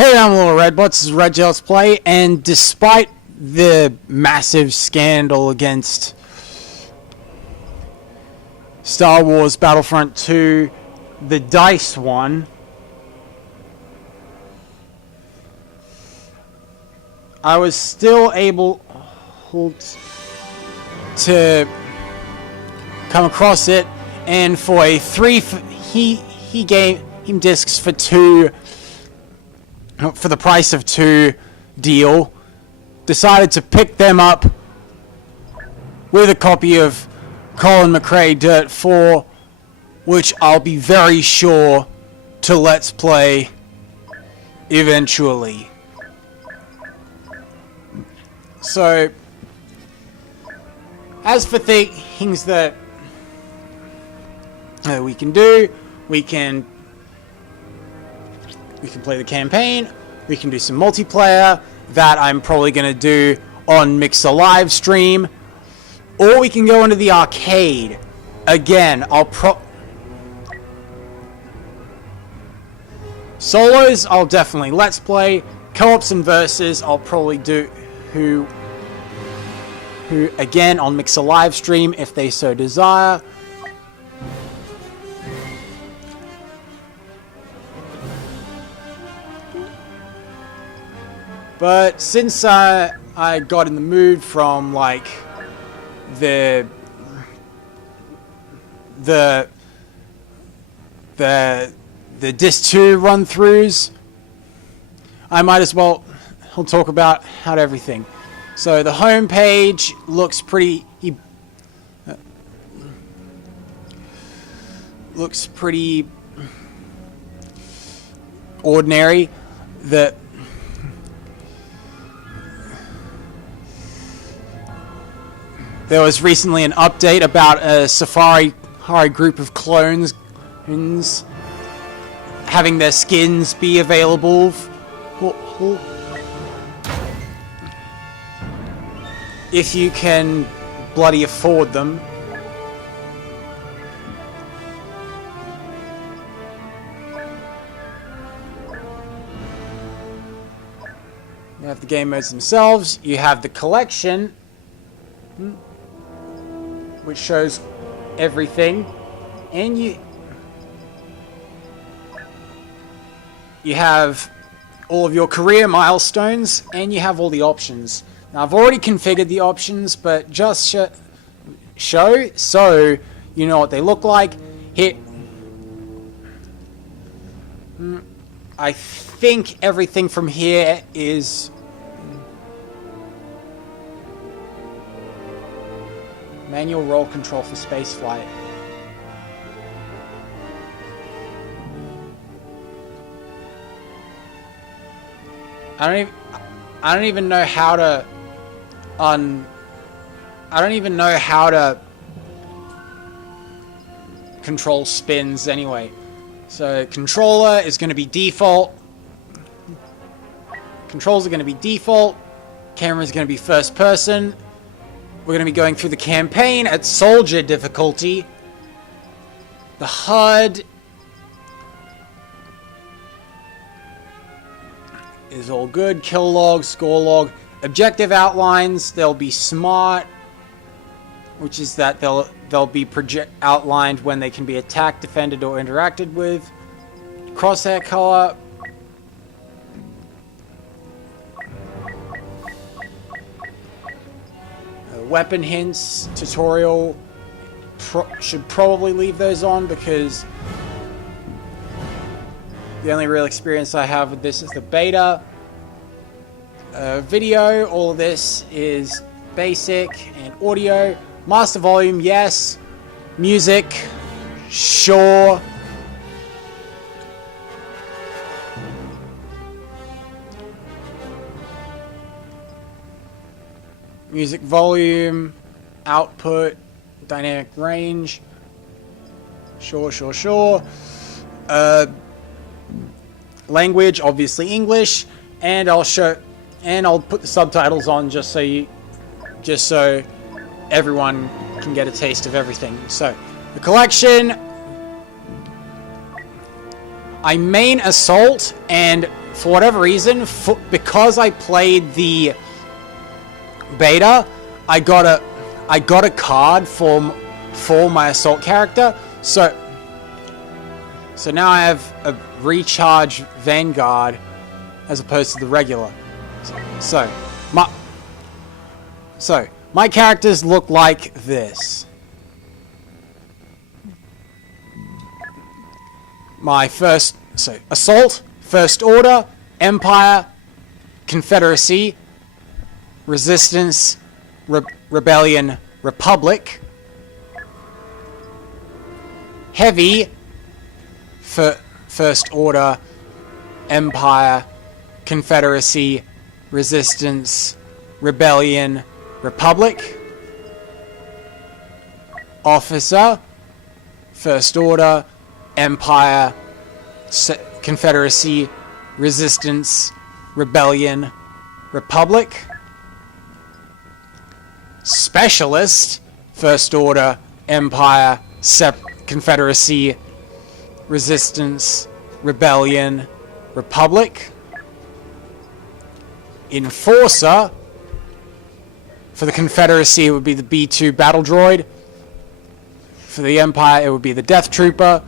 Hey, I'm Little Redbots, this is Red Let's Play, and despite the massive scandal against Star Wars Battlefront 2, the DICE one, I was still able to come across it, and for a he gave him discs for the price of 2 deal, decided to pick them up with a copy of Colin McRae Dirt 4, which I'll be very sure to Let's Play eventually. So, as for things that we can do, we can play the campaign, we can do some multiplayer that I'm probably going to do on Mixer live stream, or we can go into the arcade. Again, solos I'll definitely Let's Play, co-ops and versus I'll probably do who again on Mixer live stream if they so desire. But since I got in the mood from like the Disc 2 run-throughs, I might as well talk about everything. So the home page looks pretty ordinary. There was recently an update about a Safari group of clones having their skins be available if you can bloody afford them. You have the game modes themselves, you have the collection, which shows everything, and you have all of your career milestones, and you have all the options. Now I've already configured the options, but just show so you know what they look like. Here, I think everything from here is manual roll control for spaceflight. I don't even know how to control spins anyway. So controller is going to be default. Controls are going to be default. Camera is going to be first person. We're going to be going through the campaign at soldier difficulty. The HUD is all good. Kill log, score log. Objective outlines, they'll be smart, which is that they'll be outlined when they can be attacked, defended, or interacted with. Crosshair color. Weapon hints, tutorial, should probably leave those on because the only real experience I have with this is the beta. Video, all of this is basic, and audio. Master volume, yes. Music, sure. Music volume, output, dynamic range, sure. Language, obviously English, and I'll put the subtitles on just so everyone can get a taste of everything. So, the collection, I main Assault, and for whatever reason, because I played the beta, I got a card for my assault character. So now I have a recharge Vanguard as opposed to the regular. So my characters look like this. My Assault, First Order, Empire, Confederacy, Resistance, Rebellion, Republic. Heavy, First Order, Empire, Confederacy, Resistance, Rebellion, Republic. Officer, First Order, Empire, Confederacy, Resistance, Rebellion, Republic. Specialist, First Order, Empire, Confederacy, Resistance, Rebellion, Republic. Enforcer, for the Confederacy it would be the B-2 battle droid. For the Empire it would be the Death Trooper.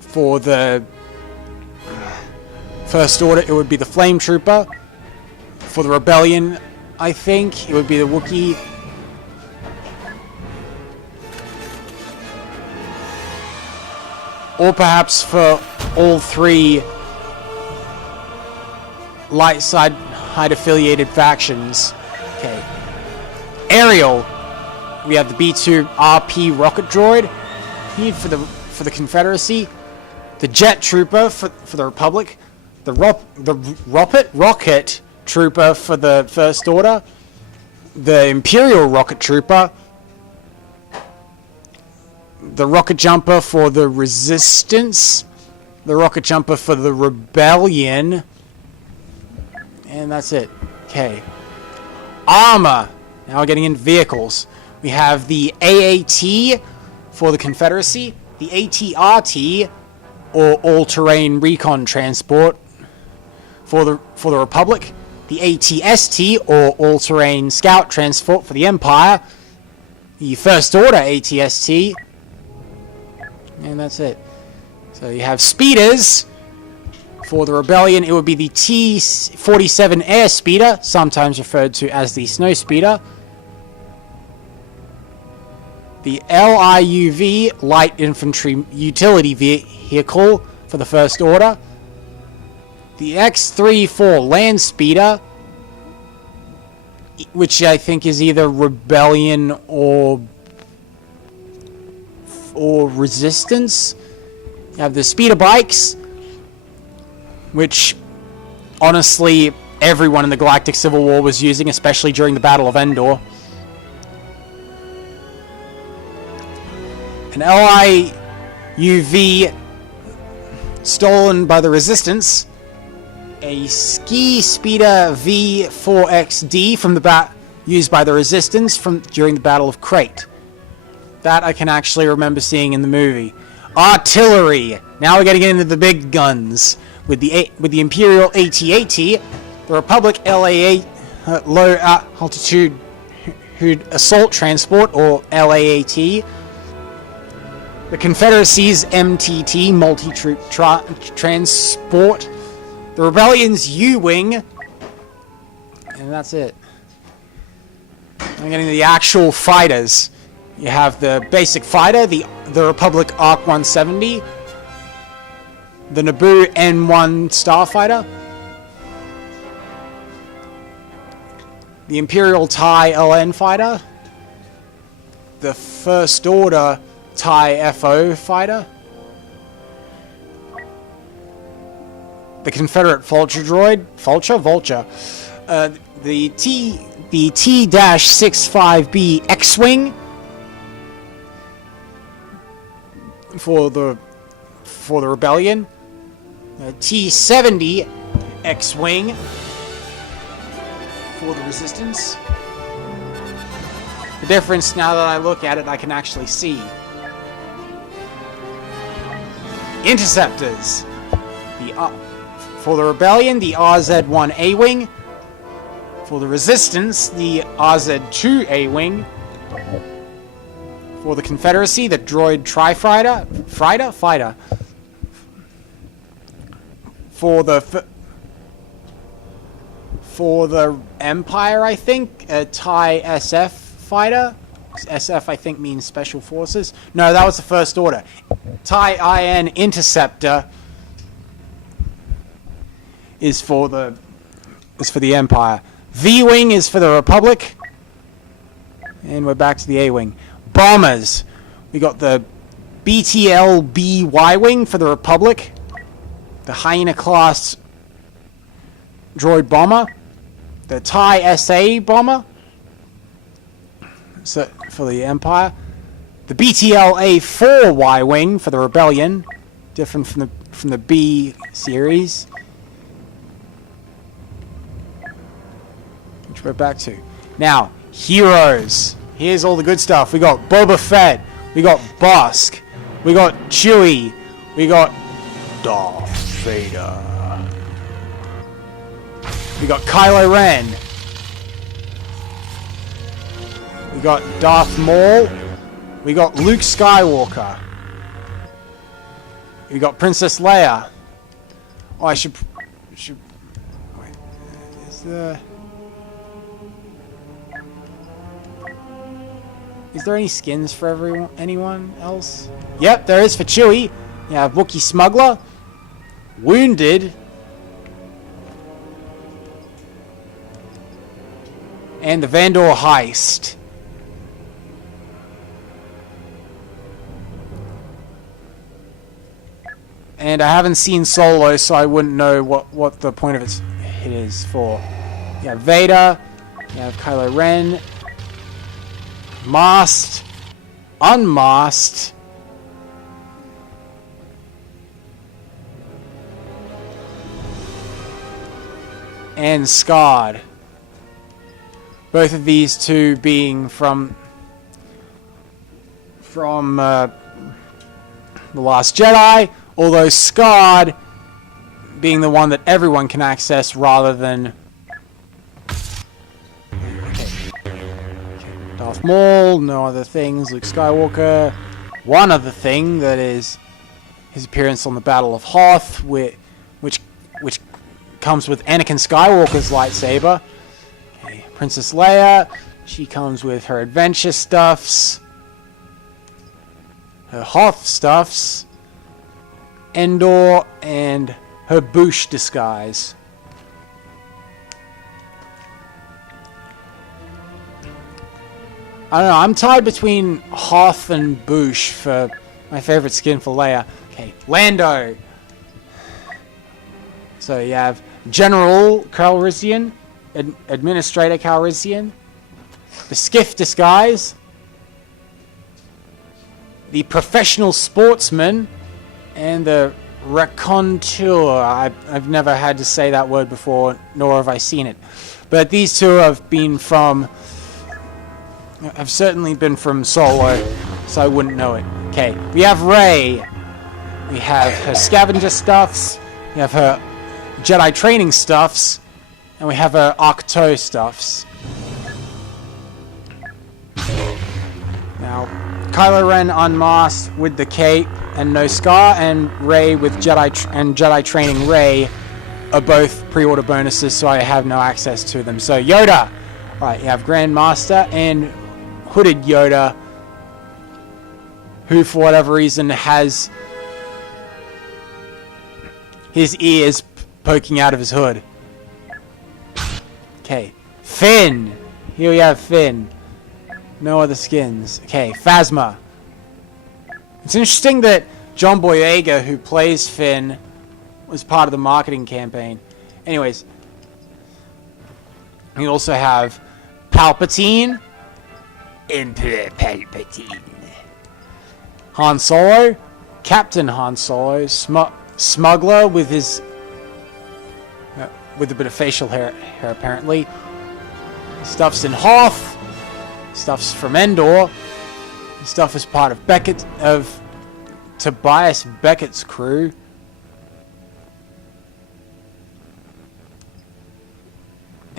For the First Order it would be the Flame Trooper. For the Rebellion, I think it would be the Wookiee. Or perhaps for all three light side hide affiliated factions. Okay. Aerial. We have the B-2 RP rocket droid here for the Confederacy. The Jet Trooper for the Republic. The Rocket Trooper for the First Order. The Imperial Rocket Trooper. The Rocket Jumper for the Resistance. The Rocket Jumper for the Rebellion. And that's it. Okay. Armor. Now we're getting into vehicles. We have the AAT for the Confederacy. The ATRT, or All-Terrain Recon Transport, for the Republic. The ATST, or All-Terrain Scout Transport, for the Empire. The First Order ATST. And that's it. So you have speeders. For the Rebellion, it would be the T-47 Air Speeder, sometimes referred to as the Snow Speeder. The LIUV, Light Infantry Utility Vehicle, for the First Order. The X-34 Land Speeder, which I think is either Rebellion or Resistance. You have the Speeder Bikes, which, honestly, everyone in the Galactic Civil War was using, especially during the Battle of Endor. An LIUV stolen by the Resistance. A Ski Speeder V4XD from the used by the Resistance during the Battle of Crate. That I can actually remember seeing in the movie. Artillery. Now we're getting into the big guns. With the Imperial AT-AT, the Republic LAA Low Altitude Assault Transport, or LAAT, the Confederacy's MTT Multi-Troop Transport, the Rebellion's U-Wing, and that's it. I'm getting the actual fighters. You have the basic fighter, the Republic ARC-170, the Naboo N-1 Starfighter, the Imperial TIE LN Fighter, the First Order TIE FO Fighter, the Confederate Vulture Droid, Vulture, the T-65B X-Wing for the Rebellion. T-70 X-Wing for the Resistance. The difference, now that I look at it, I can actually see. Interceptors. For the Rebellion, the RZ-1 A-Wing. For the Resistance, the RZ-2 A-Wing. For the Confederacy, the Droid Fighter. For the Empire, I think, a TIE SF fighter. SF, I think, means Special Forces. No, that was the First Order. TIE IN Interceptor is for the Empire. V-Wing is for the Republic. And we're back to the A-Wing. Bombers. We got the BTL-B Y-Wing for the Republic. The Hyena-class droid bomber. The TIE SA bomber. So, for the Empire. The BTL-A4 Y-Wing for the Rebellion. Different from the B series. Which we're back to. Now, heroes. Here's all the good stuff. We got Boba Fett. We got Bosk. We got Chewie. We got Darth Vader. We got Kylo Ren. We got Darth Maul. We got Luke Skywalker. We got Princess Leia. Oh, I should wait. Is there any skins for anyone else? Yep, there is for Chewie. You have Wookiee Smuggler, Wounded, and the Vandor Heist. And I haven't seen Solo, so I wouldn't know what the point of it is for. You have Vader, you have Kylo Ren, Masked, Unmasked, and Scarred. Both of these two being from The Last Jedi, although Scarred being the one that everyone can access rather than Darth Maul, no other things, Luke Skywalker. One other thing that is his appearance on the Battle of Hoth, which comes with Anakin Skywalker's lightsaber. Okay, Princess Leia, she comes with her adventure stuffs, her Hoth stuffs, Endor, and her Boosh disguise. I don't know, I'm tied between Hoth and Boosh for my favorite skin for Leia. Okay, Lando. So you have General Calrissian, Administrator Calrissian, the Skiff disguise, the Professional Sportsman, and the Raconteur. I've never had to say that word before, nor have I seen it. But these two have certainly been from Solo, so I wouldn't know it. Okay, we have Rey. We have her scavenger stuffs. We have her Jedi training stuffs. And we have her Octo stuffs. Now, Kylo Ren unmasked with the cape and no scar, and Rey with Jedi training Rey are both pre-order bonuses, so I have no access to them. So Yoda, right? You have Grand Master and Hooded Yoda, who for whatever reason has his ears poking out of his hood. Okay, Finn. Here we have Finn. No other skins. Okay, Phasma. It's interesting that John Boyega, who plays Finn, was part of the marketing campaign. Anyways, we also have Palpatine. Emperor Palpatine. Han Solo. Captain Han Solo. Smuggler with his... with a bit of facial hair apparently. Stuff's in Hoth. Stuff's from Endor. Stuff is part of Tobias Beckett's crew.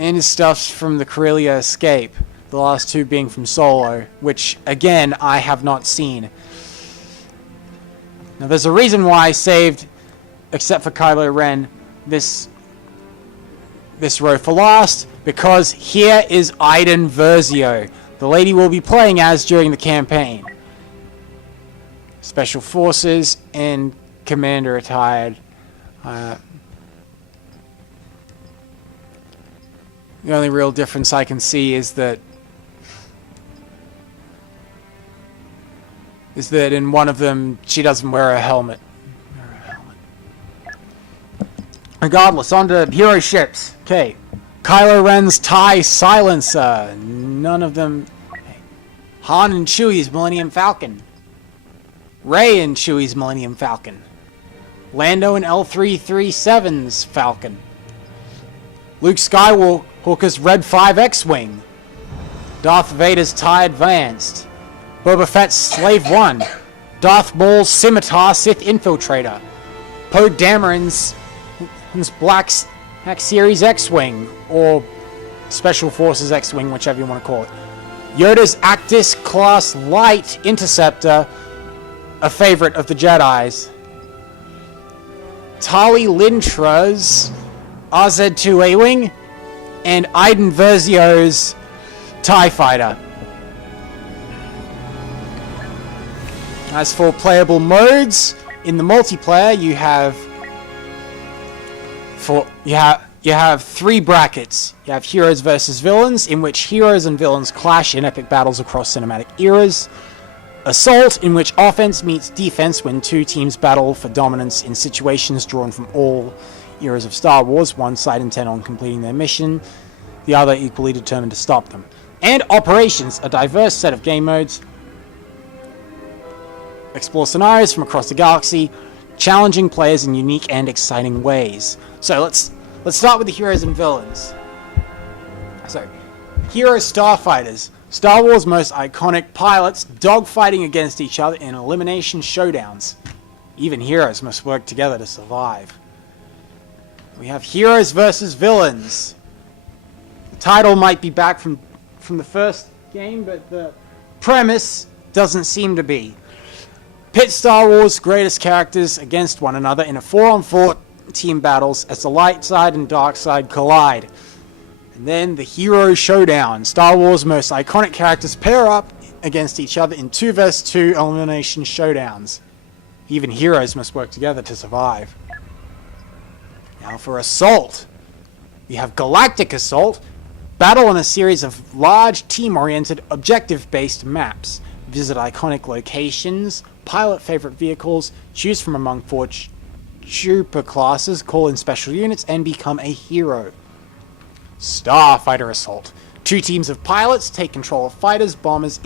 and his stuffs from the Corellia Escape. The last two being from Solo, which, again, I have not seen. Now, there's a reason why I saved, except for Kylo Ren, this row for last, because here is Iden Versio, the lady we'll be playing as during the campaign. Special Forces and Commander attired. The only real difference I can see is that in one of them she doesn't wear a helmet. Regardless, on to hero ships. Okay. Kylo Ren's TIE Silencer. None of them. Han and Chewie's Millennium Falcon. Rey and Chewie's Millennium Falcon. Lando and L337's Falcon. Luke Skywalker's Red 5 X-Wing. Darth Vader's TIE Advanced. Boba Fett's Slave 1. Darth Maul's Scimitar Sith Infiltrator. Poe Dameron's Black Series X-Wing, or Special Forces X-Wing, whichever you want to call it. Yoda's Actis Class Light Interceptor, a favorite of the Jedi's. Tali Lintra's RZ-2 A-Wing, and Iden Versio's TIE Fighter. As for playable modes, in the multiplayer you have three brackets. You have heroes versus villains, in which heroes and villains clash in epic battles across cinematic eras. Assault, in which offense meets defense when two teams battle for dominance in situations drawn from all eras of Star Wars, one side intent on completing their mission, the other equally determined to stop them. And Operations, a diverse set of game modes. Explore scenarios from across the galaxy, challenging players in unique and exciting ways. So let's start with the heroes and villains. So, hero starfighters, Star Wars' most iconic pilots dogfighting against each other in elimination showdowns. Even heroes must work together to survive. We have heroes versus villains. The title might be back from the first game, but the premise doesn't seem to be. Pit Star Wars' greatest characters against one another in a 4-on-4 team battles as the light side and dark side collide. And then the hero showdown. Star Wars' most iconic characters pair up against each other in 2 vs 2 elimination showdowns. Even heroes must work together to survive. Now for Assault. We have Galactic Assault. Battle on a series of large team-oriented objective-based maps. Visit iconic locations, pilot favorite vehicles, choose from among 4 trooper classes, call in special units, and become a hero. Starfighter Assault. 2 teams of pilots take control of fighters, bombers,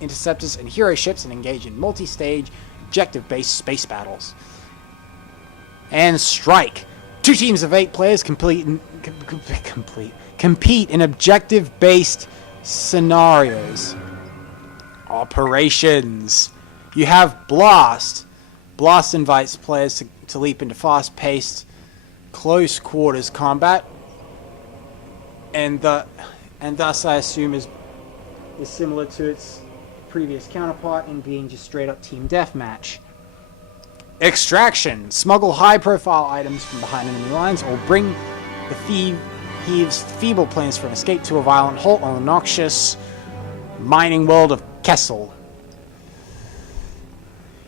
interceptors, and hero ships and engage in multi-stage, objective-based space battles. And Strike. 2 teams of 8 players compete in objective-based scenarios. Operations. You have Blast. Blast invites players to leap into fast-paced, close-quarters combat, and thus I assume is similar to its previous counterpart in being just straight-up team deathmatch. Extraction. Smuggle high-profile items from behind enemy lines, or bring the thieves' feeble plans for an escape to a violent halt on the noxious mining world of Kessel.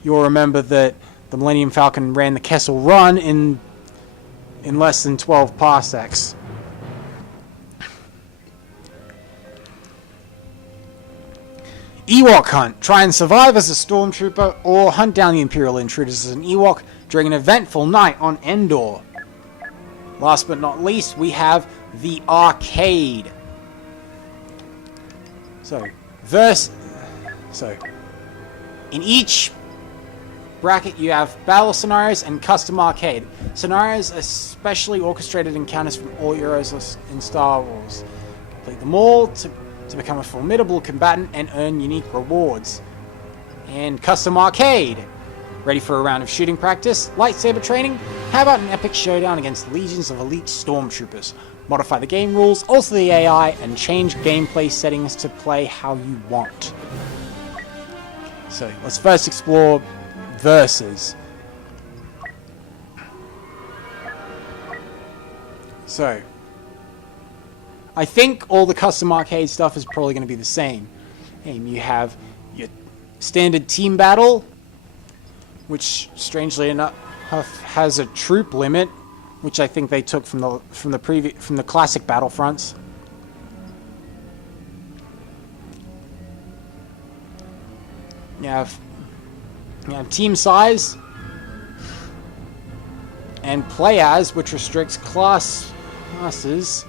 You'll remember that the Millennium Falcon ran the Kessel Run in less than 12 parsecs. Ewok Hunt. Try and survive as a stormtrooper or hunt down the Imperial intruders as an Ewok during an eventful night on Endor. Last but not least, we have the Arcade. So, in each bracket you have battle scenarios and custom arcade. Scenarios are specially orchestrated encounters from all eras in Star Wars. Complete them all to become a formidable combatant and earn unique rewards. And custom arcade. Ready for a round of shooting practice? Lightsaber training? How about an epic showdown against legions of elite stormtroopers? Modify the game rules, alter the AI, and change gameplay settings to play how you want. So, let's first explore versus. So, I think all the custom arcade stuff is probably going to be the same. And you have your standard team battle, which strangely enough has a troop limit, which I think they took from the classic Battlefronts. You have team size and play as, which restricts classes.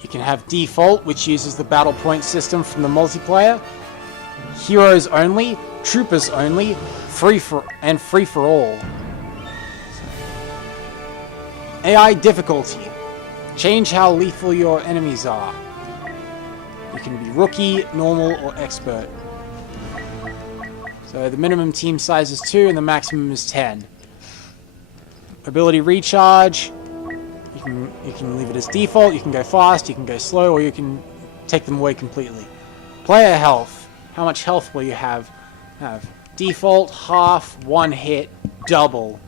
You can have default, which uses the battle point system from the multiplayer. Heroes only, troopers only, free for all. AI difficulty. Change how lethal your enemies are. You can be rookie, normal, or expert. So the minimum team size is 2 and the maximum is 10. Ability recharge. You can leave it as default, you can go fast, you can go slow, or you can take them away completely. Player health. How much health will you have? Default, half, 1 hit, double.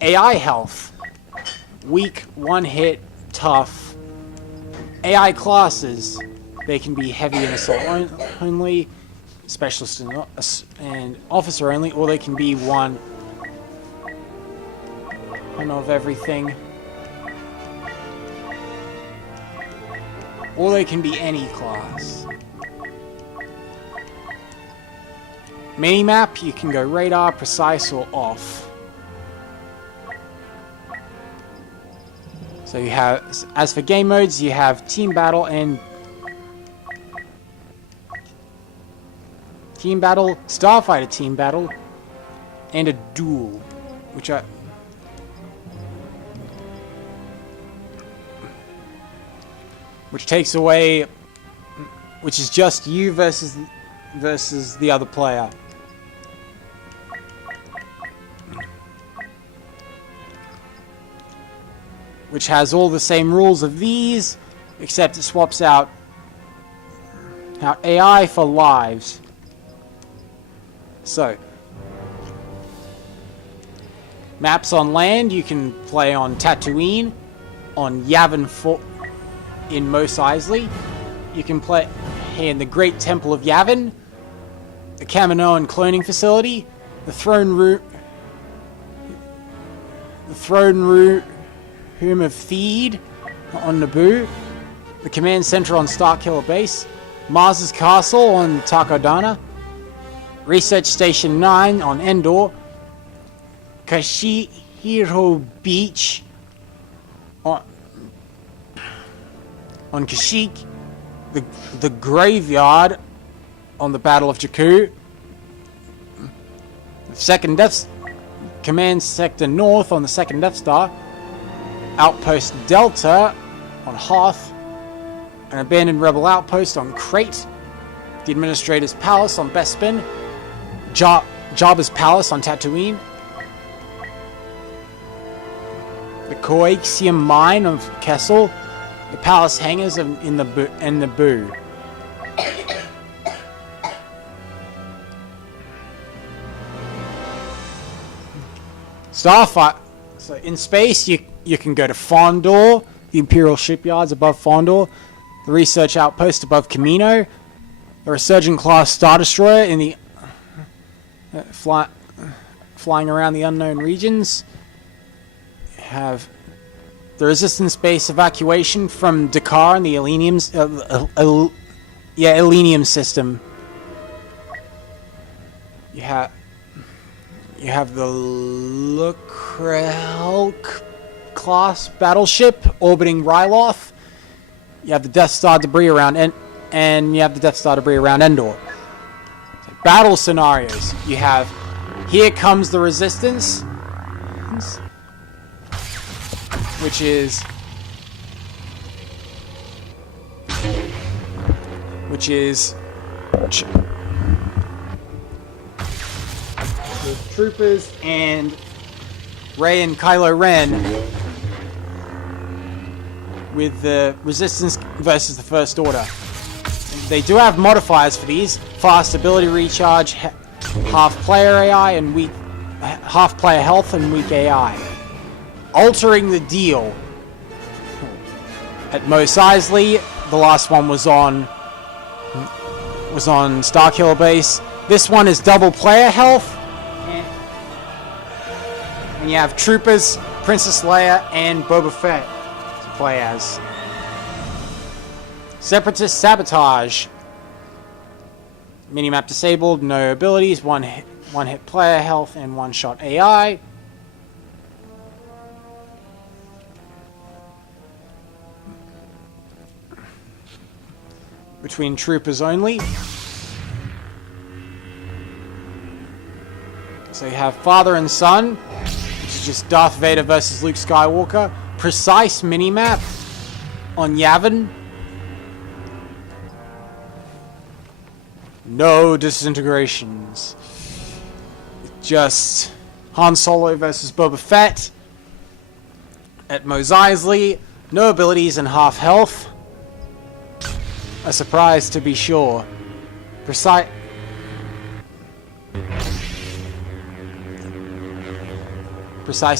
AI health. Weak, 1 hit, tough. AI classes. They can be heavy and assault only, specialist and officer only, or they can be one of everything. Or they can be any class. Minimap, you can go radar, precise, or off. So you have, as for game modes, you have team battle, starfighter team battle, and a duel, which takes away, which is just you versus the other player. Which has all the same rules of these, except it swaps out AI for lives. So, maps on land, you can play on Tatooine, on Yavin 4, in Mos Eisley. You can play in the Great Temple of Yavin, the Kaminoan cloning facility, the throne room of Theed on Naboo, the command center on Starkiller Base, Mars's Castle on Takodana, Research Station 9 on Endor, Kashyyyk Beach on Kashyyyk, the Graveyard on the Battle of Jakku, the Second Death Command Sector North on the Second Death Star, Outpost Delta on Hoth, an abandoned rebel outpost on Crate, the Administrator's Palace on Bespin, Jabba's Palace on Tatooine, the Coaxium Mine of Kessel, the Palace Hangars in Naboo. Starfighter. So in space, you can go to Fondor, the Imperial shipyards above Fondor, the research outpost above Camino, the Resurgent class Star Destroyer in the flying around the unknown regions. You have the Resistance base evacuation from Dakar and the Elenium system. You have the Lucrelk class battleship orbiting Ryloth. You have the Death Star debris around and you have the Death Star debris around Endor. So battle scenarios. You have Here Comes the Resistance, which is Troopers and Rey and Kylo Ren with the Resistance versus the First Order. They do have modifiers for these: fast ability recharge, half player AI, and half player health and weak AI. Altering the deal. At Mos Eisley, the last one was on Starkiller base. This one is double player health, and you have Troopers, Princess Leia, and Boba Fett to play as. Separatist Sabotage. Minimap disabled, no abilities, one hit player health, and one shot AI. Between Troopers only. So you have Father and Son, which is just Darth Vader versus Luke Skywalker. Precise minimap on Yavin. No disintegrations. Just Han Solo versus Boba Fett. At Mos Eisley, no abilities and half health. A surprise, to be sure. Precise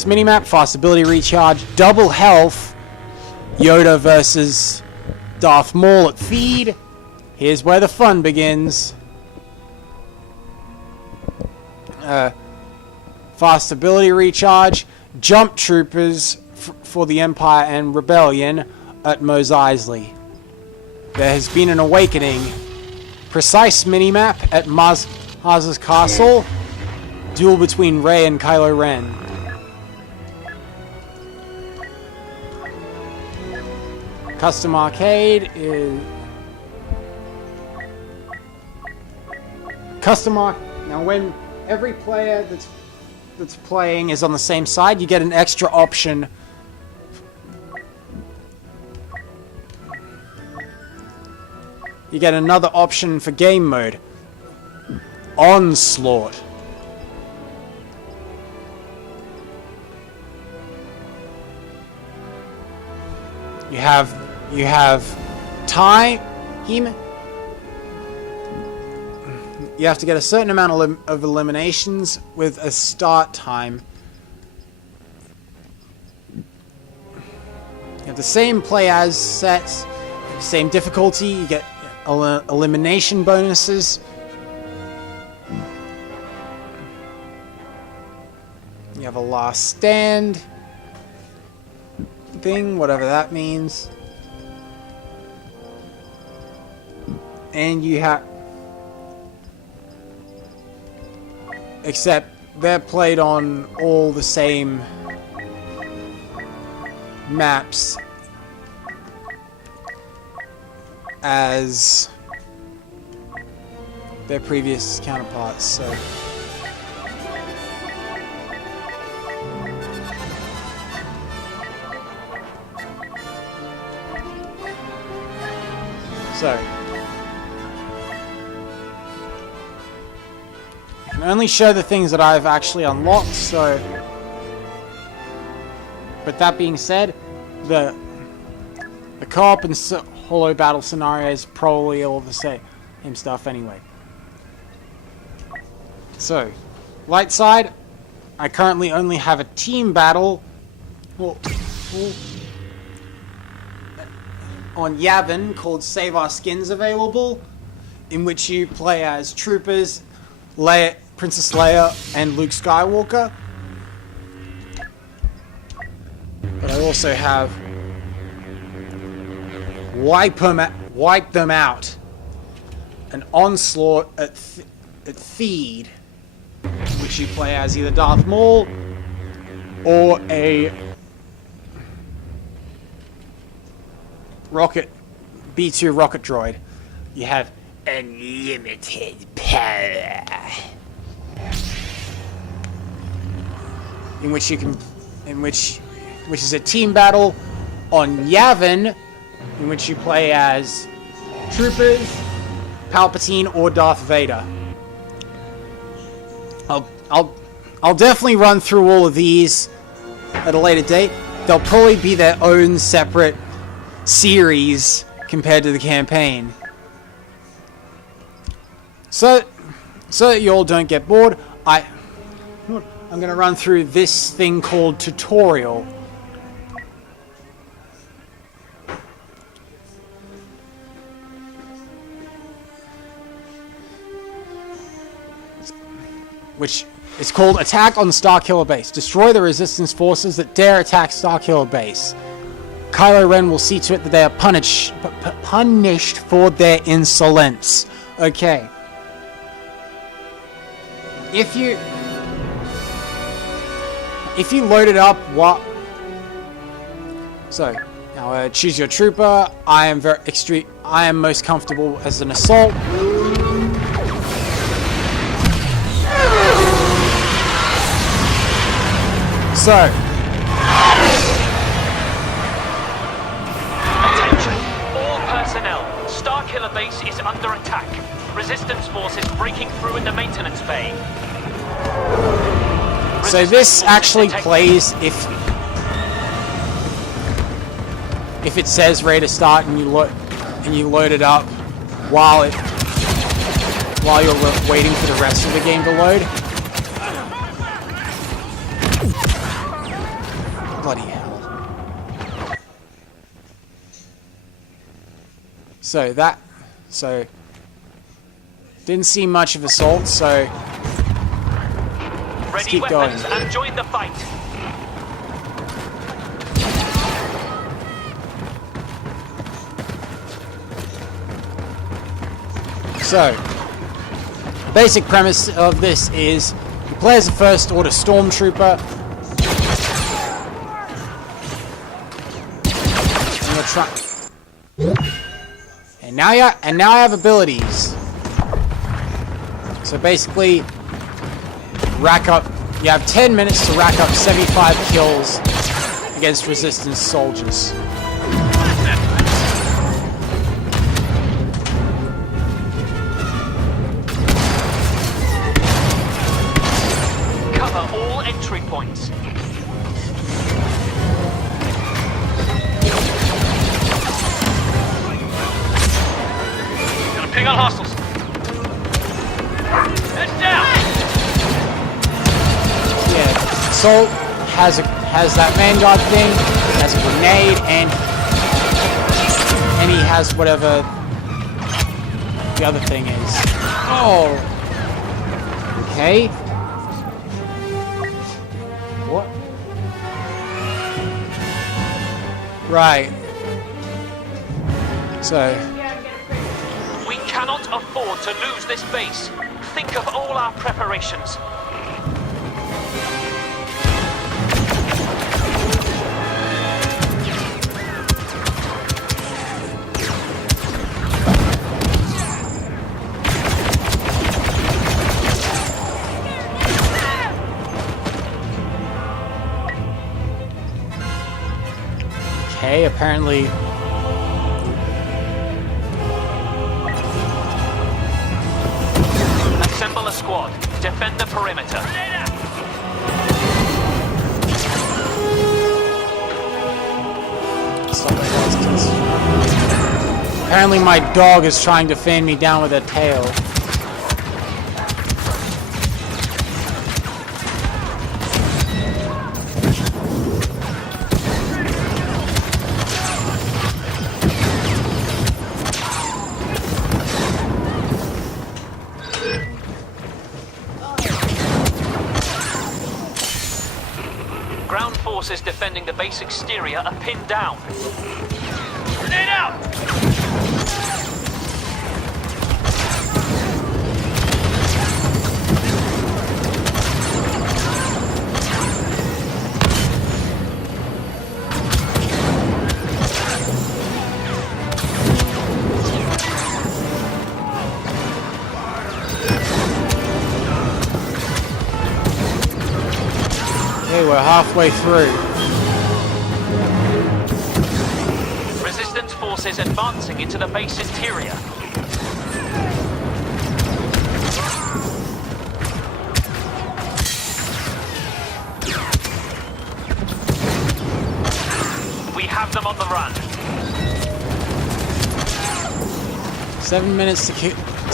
minimap, fast ability recharge, double health. Yoda versus Darth Maul at Feed. Here's where the fun begins. Fast ability recharge, jump troopers for the Empire and Rebellion at Mos Eisley. There has been an awakening. Precise minimap at Maz's Castle. Duel between Rey and Kylo Ren. Custom arcade is... Now when every player that's playing is on the same side, you get an extra option. You get another option for game mode. Onslaught. You have time. You have to get a certain amount of eliminations with a start time. You have the same play as sets, same difficulty. You get elimination bonuses. You have a last stand thing, whatever that means. And you have... Except they're played on all the same maps as their previous counterparts, so... I can only show the things that I've actually unlocked, so... But that being said, the co-op and holo battle scenario is probably all the same stuff anyway. So, light side, I currently only have a team battle on Yavin called Save Our Skins available, in which you play as Troopers, Leia, Princess Leia, and Luke Skywalker. But I also have Wipe Them Out, an Onslaught at Feed, which you play as either Darth Maul or a B2 rocket droid. You have unlimited power, which is a team battle on Yavin, in which you play as Troopers, Palpatine, or Darth Vader. I'll definitely run through all of these at a later date. They'll probably be their own separate series compared to the campaign. So that you all don't get bored, I'm going to run through this thing called tutorial. Which is called Attack on Starkiller Base. Destroy the Resistance forces that dare attack Starkiller Base. Kylo Ren will see to it that they are punished for their insolence. Okay. If you load it up, what? So now choose your trooper. I am most comfortable as an assault. So, attention, all personnel. Starkiller Base is under attack. Resistance forces breaking through in the maintenance bay. So this actually plays if it says ready to start and you load it up while you're waiting for the rest of the game to load. Bloody hell. So didn't see much of assault, so let's keep going. And join the fight. So, basic premise of this is you play as a First Order Stormtrooper. And now I have abilities. So basically, you have 10 minutes to rack up 75 kills against Resistance soldiers. Cover all entry points. Ping on hostiles. Heads down. Yeah, Assault has that Vanguard thing, has a grenade, and he has whatever the other thing is. Oh. Okay. What? Right. So. We cannot afford to lose this base. Think of all our preparations. Okay, apparently. Assemble a squad. Defend the perimeter. Apparently my dog is trying to fan me down with a tail. Ground forces defending the base exterior are pinned down. Grenade out! Okay, we're halfway through. Resistance forces advancing into the base interior. have them on the run. 7 minutes to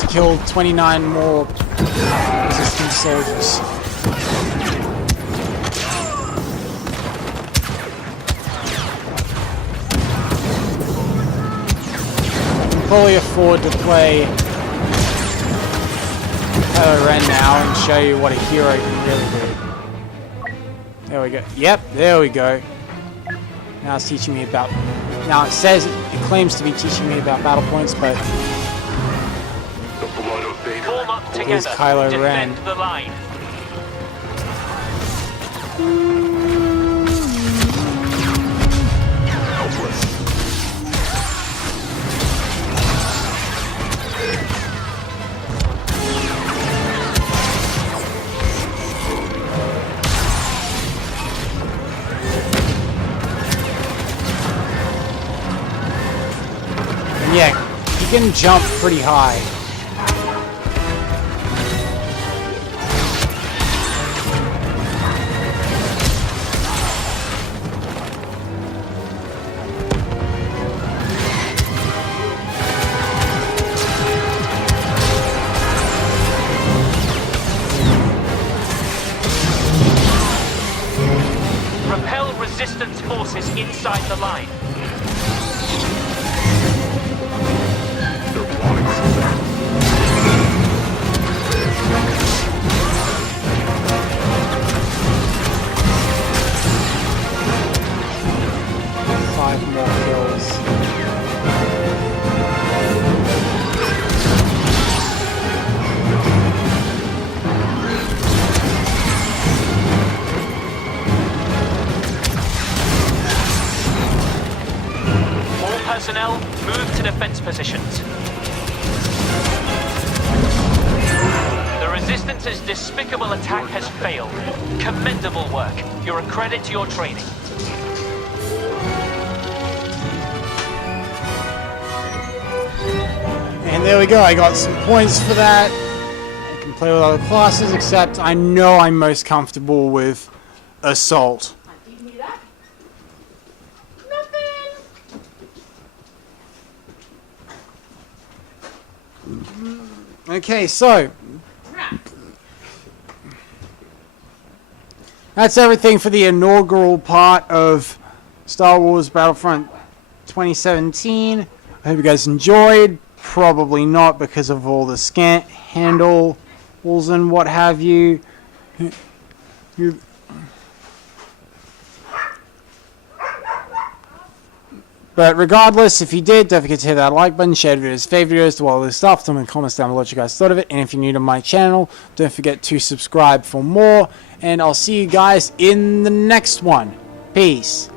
kill 29 more resistance soldiers. Can probably afford to play Ren now and show you what a hero can really do. There we go. Yep, there we go. Now it's teaching me about... Now it says, it claims to be teaching me about battle points, but... Form up Here's together. Kylo Defend Ren. the line. And yeah, he can jump pretty high. Repel resistance forces inside the line. Five more kills. All personnel, move to defense positions. The Resistance's despicable attack has failed. Commendable work. You're a credit to your training. And there we go, I got some points for that. I can play with other classes, except I know I'm most comfortable with Assault. Do you need that? Nothing. Okay, so that's everything for the inaugural part of Star Wars Battlefront 2017. I hope you guys enjoyed. Probably not because of all the scant handles and what have you. But regardless, if you did, don't forget to hit that like button, share videos, favorite videos, do all this stuff. Tell me in the comments down below what you guys thought of it. And if you're new to my channel, don't forget to subscribe for more. And I'll see you guys in the next one. Peace.